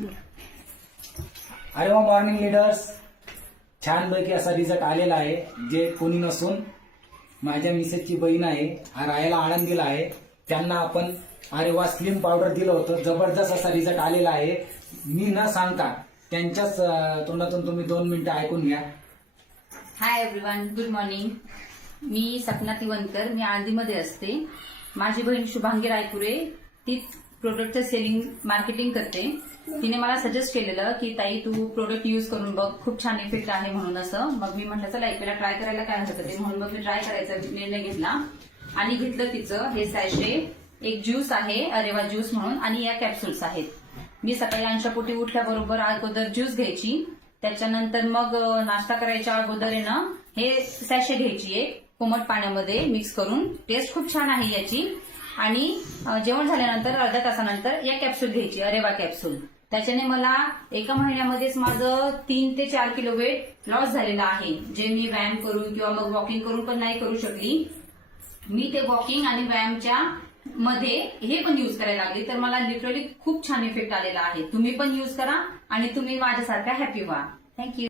अरे वा morning leaders, छानपैकी असा रिझल्ट आलेला आहे, जे कोणी नसून माझ्या मिसेसची बहीण आहे, राहायला आळंदीला आहे. त्यांना आपण अरे वा स्लिम पावडर दिलं होतं. जबरदस्त असा रिझल्ट आलेला आहे. मी न सांगता त्यांच्याच तोंडातून तुम्ही 2 मिनिटं ऐकून घ्या. Hi everyone, good morning. मी सपना तिवनकर, मी आळंदीमध्ये असते. माझी बहीण शुभांगी रायपुरे तीच प्रोडक्टचं सेलिंग मार्केटिंग करते. तिने मला सजेस्ट केलेलं की ताई तू प्रोडक्ट यूज करून बघ, खूप छान इफेक्ट आहे म्हणून. असं मग मी म्हटलं चला एक वेळा ट्राय करायला काय हरकत आहे, म्हणून मग मी ट्राय करायचा निर्णय घेतला आणि घेतलं तिचं हे सॅशे. एक ज्यूस आहे अरेवा ज्यूस म्हणून आणि या कॅप्सूल्स आहेत. मी सकाळी अंशापोटी उठल्याबरोबर अगोदर ज्यूस घ्यायची, त्याच्यानंतर मग नाश्ता करायच्या अगोदर आहे ना हे सॅशे घ्यायची एक कोमट पाण्यामध्ये मिक्स करून. टेस्ट खूप छान आहे याची. आणि जेवण झाल्यानंतर अर्ध्या तासानंतर या कॅप्सूल घ्यायची अरेवा कॅप्सूल. त्याच्याने मला एका महिन्यामध्येच माझं 3 ते 4 किलो वेट लॉस झालेला आहे, जे मी व्यायाम करून किंवा मग वॉकिंग करून पण नाही करू शकली. मी ते वॉकिंग आणि व्यायामच्या मध्ये हे पण यूज करायला लागली, तर मला लिटरली खूप छान इफेक्ट आलेला आहे. तुम्ही पण यूज करा आणि तुम्ही माझ्यासारखा हॅपी व्हा. थँक्यू.